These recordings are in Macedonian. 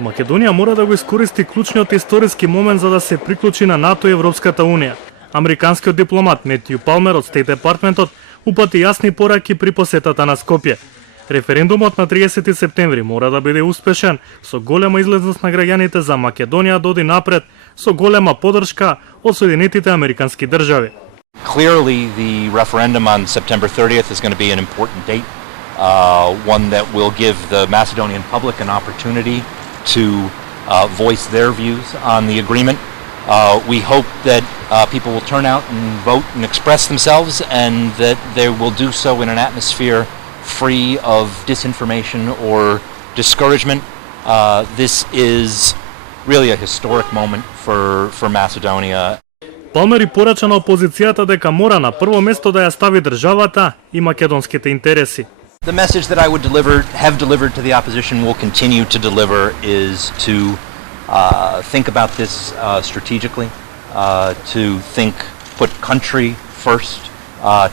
Македонија мора да го искористи клучниот историски момент за да се приклучи на НАТО и Европската Унија. Американскиот дипломат Метју Палмер од Стейт Департментот упати јасни пораки при посетата на Скопје. Референдумот на 30 септември мора да биде успешен со голема излезност на граѓаните за Македонија да оди напред со голема поддршка од Соединетите Американски држави. Clearly, the referendum on September 30th is going to be an important date, one that will give the Macedonian public an opportunity to voice their views on the agreement. We hope that people will turn out and vote and express themselves, and that they will do so in an atmosphere free of disinformation or discouragement. This is really a historic moment for Macedonia. Палмер и порача на опозицијата дека мора на прво место да ја стави државата и македонските интереси. The message that I would have delivered to the opposition, will continue to deliver, is to think about this strategically, to put country first,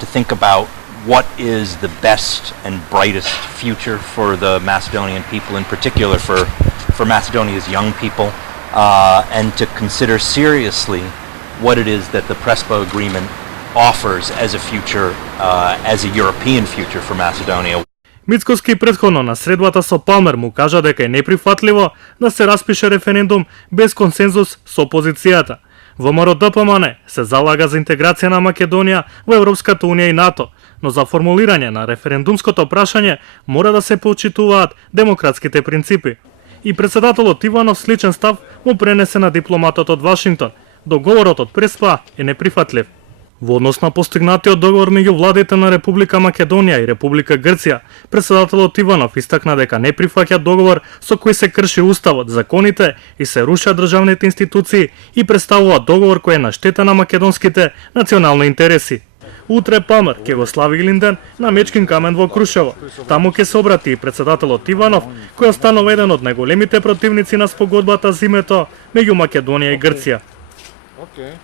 to think about what is the best and brightest future for the Macedonian people, in particular for Macedonia's young people, and to consider seriously what it is that the Prespa agreement offers as a future, as a European future for Macedonia. Мицкоски претходно на средбата со Палмер му кажа дека е неприфатливо да се распише референдум без консензус со опозицијата. ВМРО-ДПМН се залага за интеграција на Македонија во Европската Унија и НАТО, но за формулирање на референдумското прашање мора да се почитуваат демократските принципи. И председателот Иванов сличен став му пренесе на дипломатот од Вашингтон. Договорот од Преспа е неприфатлив. Во однос на постигнатиот договор меѓу владите на Република Македонија и Република Грција, председателот Иванов истакна дека не прифаќа договор со кој се крши уставот, законите и се рушат државните институции и представува договор кој е на штета на македонските национални интереси. Утре Палмер ќе го слави Илинден на Мечкин камен во Крушево. Таму ќе се обрати и председателот Иванов, кој останува еден од најголемите противници на спогодбата за името меѓу Македонија и Грција. Okay.